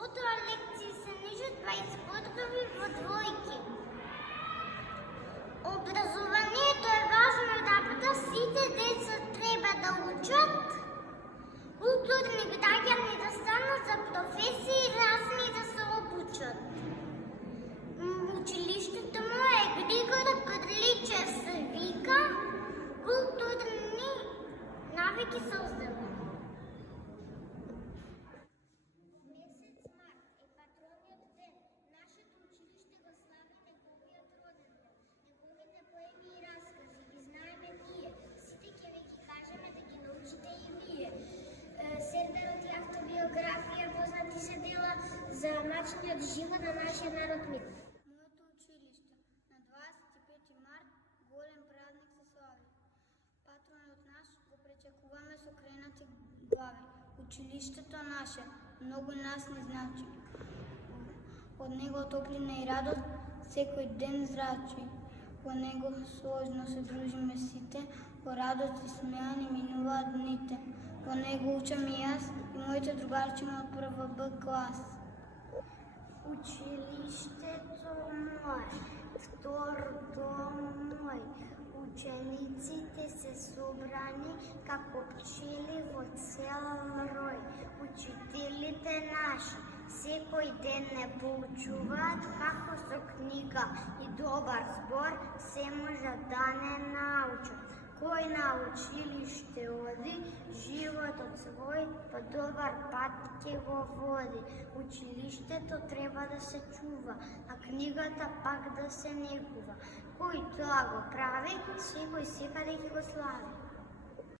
Потоа лекции се нижат, па изподгави во двојки. Образованието е важно да сите деца треба да учат, културни граѓани да станат за професии разни да се обучат. Училиштето му е Григора Прличев се вика, културни навики се оздравуваат. Месец март е патрониот ден. Нашето училиште го слави неговиот роден ден. Неговите поеми и раскази ги знаеме ние. Сите ќе ви ги кажеме да ги научите и вие. Серверот и автобиографија, познати се дела за начинот живот на нашиот народ мит. Моето училиште на 25 март голем празник се слави. Патронот наш го пречекуваме со кренати глави. Училиштето наше многу нас не значи. Од него топлина и радост секој ден зрачи. Во него сложно се дружиме сите, во радост и смеа ни минуваат дните. Во него учам и јас и моите другарчима од прва Б клас. Училиштето мое, втор дом мој, учениците се собрани како пчели во цел рој. Учителите наши секој ден не поучуваат како со книга и добар збор се може да не научат. Кој на училиште оди, животот свој по добар пат ќе го води. Училиштето треба да се чува, а книгата пак да се негува. Кој тоа го прави, секој секаде ќе го слави.